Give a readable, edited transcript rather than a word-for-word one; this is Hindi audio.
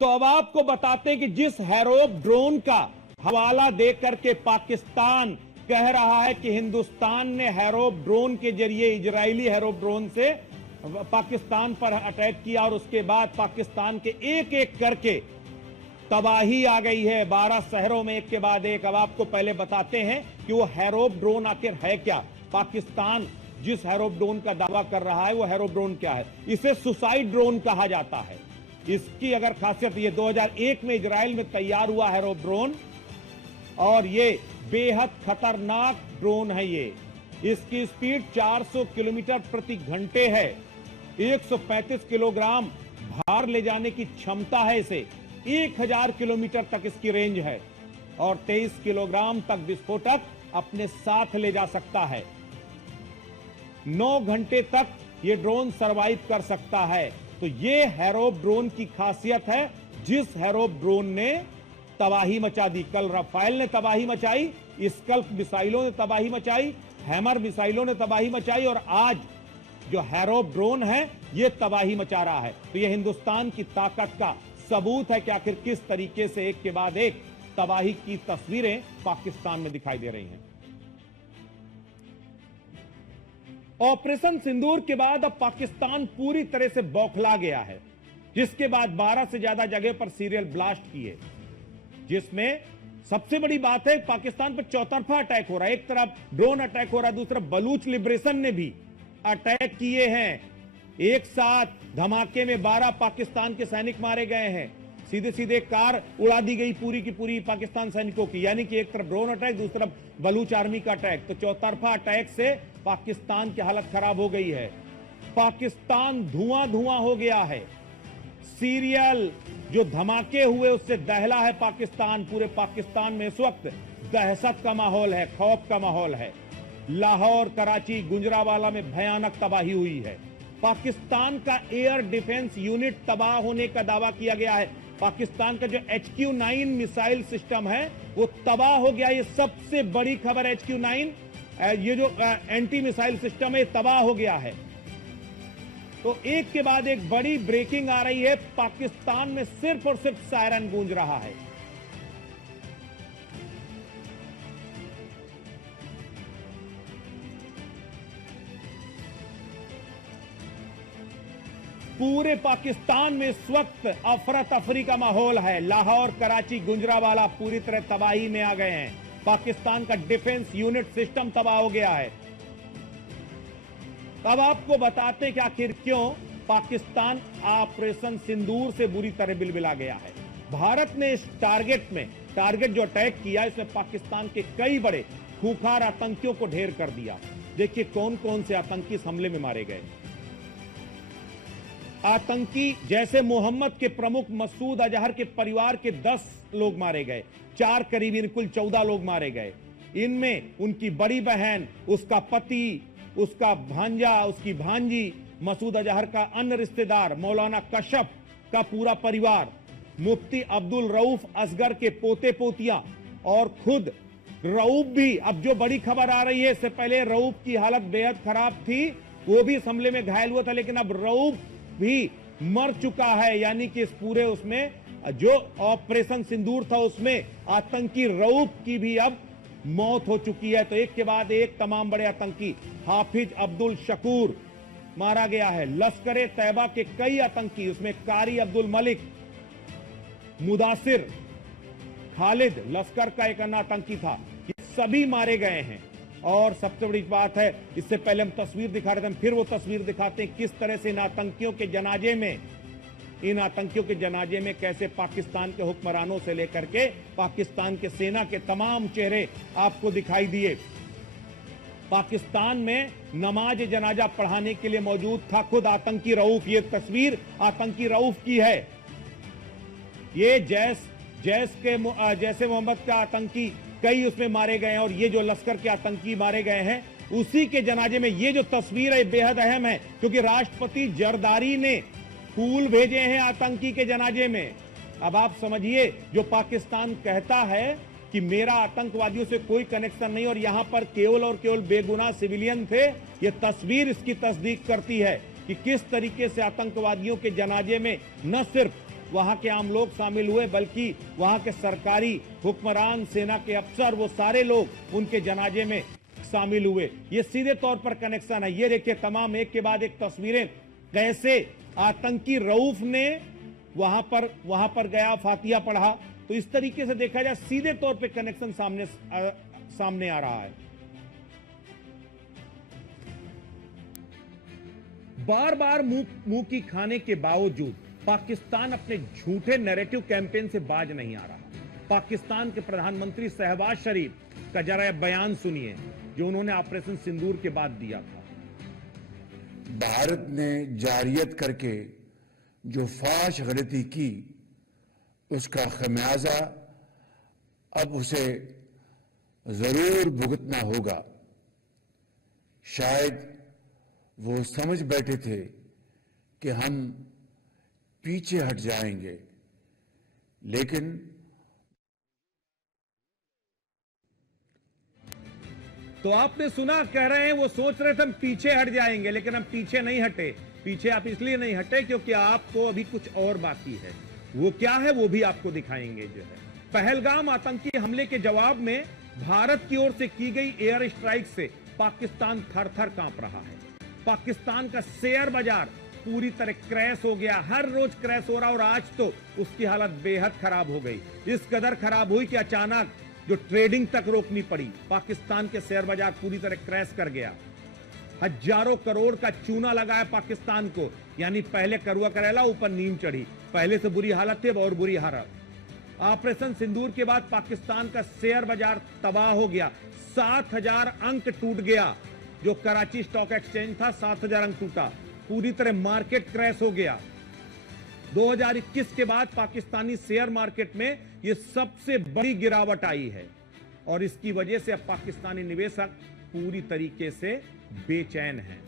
तो अब आपको बताते हैं कि जिस हैरोप ड्रोन का हवाला देकर के पाकिस्तान कह रहा है कि हिंदुस्तान ने हैरोप ड्रोन के जरिए इजरायली हैरोप ड्रोन से पाकिस्तान पर अटैक किया और उसके बाद पाकिस्तान के एक एक करके तबाही आ गई है 12 शहरों में एक के बाद एक। अब आपको पहले बताते हैं कि वो हैरोप ड्रोन आखिर है क्या। पाकिस्तान जिस हैरोप ड्रोन का दावा कर रहा है वो हैरोप ड्रोन क्या है। इसे सुसाइड ड्रोन कहा जाता है। इसकी अगर खासियत, ये 2001 में इजराइल में तैयार हुआ हैरोप ड्रोन और ये बेहद खतरनाक ड्रोन है। ये इसकी स्पीड 400 किलोमीटर प्रति घंटे है। 135 किलोग्राम भार ले जाने की क्षमता है इसे। 1000 किलोमीटर तक इसकी रेंज है और 23 किलोग्राम तक विस्फोटक अपने साथ ले जा सकता है। 9 घंटे तक ये ड्रोन सरवाइव कर सकता है। तो ये हैरोप ड्रोन की खासियत है। जिस हैरोप ड्रोन ने तबाही मचा दी, कल राफेल ने तबाही मचाई, स्कल्प मिसाइलों ने तबाही मचाई, हैमर मिसाइलों ने तबाही मचाई और आज जो हैरोप ड्रोन है ये तबाही मचा रहा है। तो ये हिंदुस्तान की ताकत का सबूत है कि आखिर किस तरीके से एक के बाद एक तबाही की तस्वीरें पाकिस्तान में दिखाई दे रही हैं। ऑपरेशन सिंदूर के बाद अब पाकिस्तान पूरी तरह से बौखला गया है, जिसके बाद 12 से ज्यादा जगह पर सीरियल ब्लास्ट किए, जिसमें सबसे बड़ी बात है पाकिस्तान पर चौतरफा अटैक हो रहा है। एक तरफ ड्रोन अटैक हो रहा है, दूसरा बलूच लिबरेशन ने भी अटैक किए हैं। एक साथ धमाके में 12 पाकिस्तान के सैनिक मारे गए हैं। सीधे सीधे कार उड़ा दी गई पूरी की पूरी पाकिस्तान सैनिकों की, यानी कि एक तरफ ड्रोन अटैक, दूसरी तरफ बलूच आर्मी का अटैक। तो चौतरफा अटैक से पाकिस्तान की हालत खराब हो गई है। पाकिस्तान धुआं धुआं हो गया है। सीरियल जो धमाके हुए उससे दहला है पाकिस्तान। पूरे पाकिस्तान में इस वक्त दहशत का माहौल है, खौफ का माहौल है। लाहौर, कराची, गुजरांवाला में भयानक तबाही हुई है। पाकिस्तान का एयर डिफेंस यूनिट तबाह होने का दावा किया गया है। पाकिस्तान का जो HQ-9 मिसाइल सिस्टम है वो तबाह हो गया। ये सबसे बड़ी खबर। HQ-9 ये जो एंटी मिसाइल सिस्टम है तबाह हो गया है। तो एक के बाद एक बड़ी ब्रेकिंग आ रही है। पाकिस्तान में सिर्फ और सिर्फ सायरन गूंज रहा है। पूरे पाकिस्तान में इस वक्त अफरा तफरी का माहौल है। लाहौर, कराची, गुजरांवाला पूरी तरह तबाही में आ गए हैं। पाकिस्तान का डिफेंस यूनिट सिस्टम तबाह हो गया है। अब आपको बताते हैं कि आखिर क्यों पाकिस्तान ऑपरेशन सिंदूर से बुरी तरह बिलबिला गया है। भारत ने इस टारगेट जो अटैक किया, इसमें पाकिस्तान के कई बड़े खूंखार आतंकियों को ढेर कर दिया। देखिए कौन कौन से आतंकी इस हमले में मारे गए। आतंकी जैसे मोहम्मद के प्रमुख मसूद अजहर के परिवार के 10 लोग मारे गए, 4 करीबी कुल 14 लोग मारे गए। इनमें उनकी बड़ी बहन, उसका पति, उसका भांजा, उसकी भांजी, मसूद अजहर का अन्य रिश्तेदार मौलाना कशफ का पूरा परिवार, मुफ्ती अब्दुल रऊफ असगर के पोते पोतियां और खुद रऊफ भी। अब जो बड़ी खबर आ रही है, इससे पहले रऊफ की हालत बेहद खराब थी, वो भी इस हमले में घायल हुआ था, लेकिन अब रऊफ भी मर चुका है। यानी कि इस पूरे उसमें जो ऑपरेशन सिंदूर था उसमें आतंकी रऊफ की भी अब मौत हो चुकी है। तो एक के बाद एक तमाम बड़े आतंकी, हाफिज अब्दुल शकूर मारा गया है। लश्कर तैयबा के कई आतंकी, उसमें कारी अब्दुल मलिक, मुदासिर, खालिद लश्कर का एक अन्य आतंकी था, ये सभी मारे गए हैं। और सबसे बड़ी बात है, इससे पहले हम तस्वीर दिखा रहे थे, हम फिर वो तस्वीर दिखाते हैं किस तरह से इन आतंकियों के जनाजे में कैसे पाकिस्तान के हुक्मरानों से लेकर के पाकिस्तान के सेना के तमाम चेहरे आपको दिखाई दिए। पाकिस्तान में नमाज जनाजा पढ़ाने के लिए मौजूद था खुद आतंकी रऊफ। ये तस्वीर आतंकी रऊफ की है। ये जैसे मोहम्मद का आतंकी कई उसमें मारे गए हैं और ये जो लश्कर के आतंकी मारे गए हैं उसी के जनाजे में ये जो तस्वीर है बेहद अहम है, क्योंकि राष्ट्रपति जरदारी ने फूल भेजे हैं आतंकी के जनाजे में। अब आप समझिए, जो पाकिस्तान कहता है कि मेरा आतंकवादियों से कोई कनेक्शन नहीं और यहां पर केवल और केवल बेगुनाह सिविलियन थे, ये तस्वीर इसकी तस्दीक करती है कि किस तरीके से आतंकवादियों के जनाजे में न सिर्फ वहां के आम लोग शामिल हुए, बल्कि वहां के सरकारी हुक्मरान, सेना के अफसर, वो सारे लोग उनके जनाजे में शामिल हुए। ये सीधे तौर पर कनेक्शन है। ये देखिए तमाम एक के बाद एक तस्वीरें, कैसे आतंकी रऊफ ने वहां पर गया, फातिहा पढ़ा। तो इस तरीके से देखा जाए सीधे तौर पे कनेक्शन सामने आ रहा है। बार बार मुंह की खाने के बावजूद पाकिस्तान अपने झूठे नैरेटिव कैंपेन से बाज नहीं आ रहा। पाकिस्तान के प्रधानमंत्री शहबाज शरीफ का जरा बयान सुनिए जो उन्होंने ऑपरेशन सिंदूर के बाद दिया था। भारत ने जारियत करके जो फाश गलती की, उसका खमियाजा अब उसे जरूर भुगतना होगा। शायद वो समझ बैठे थे कि हम पीछे हट जाएंगे, लेकिन तो आपने सुना, कह रहे हैं वो सोच रहे थे हम पीछे हट जाएंगे, लेकिन हम पीछे नहीं हटे। पीछे आप इसलिए नहीं हटे क्योंकि आपको अभी कुछ और बाकी है। वो क्या है वो भी आपको दिखाएंगे। जो है पहलगाम आतंकी हमले के जवाब में भारत की ओर से की गई एयर स्ट्राइक से पाकिस्तान थर थर कांप रहा है। पाकिस्तान का शेयर बाजार पूरी तरह क्रैश हो गया, हर रोज क्रैश हो रहा, और आज तो उसकी हालत बेहद खराब हो गई। इस कदर खराब हुई कि अचानक जो ट्रेडिंग तक रोकनी पड़ी। पाकिस्तान के शेयर बाजार पूरी तरह क्रैश कर गया। हजारों करोड़ का चूना लगा है पाकिस्तान को, यानी पहले करुआ करेला ऊपर नीम चढ़ी। पहले से बुरी हालत थी, अब और बुरी हालत। ऑपरेशन सिंदूर के बाद पाकिस्तान का शेयर बाजार तबाह हो गया। 7000 अंक टूट गया। जो कराची स्टॉक एक्सचेंज था, 7000 अंक टूटा। पूरी तरह मार्केट क्रैश हो गया। 2021 के बाद पाकिस्तानी शेयर मार्केट में यह सबसे बड़ी गिरावट आई है, और इसकी वजह से अब पाकिस्तानी निवेशक पूरी तरीके से बेचैन हैं।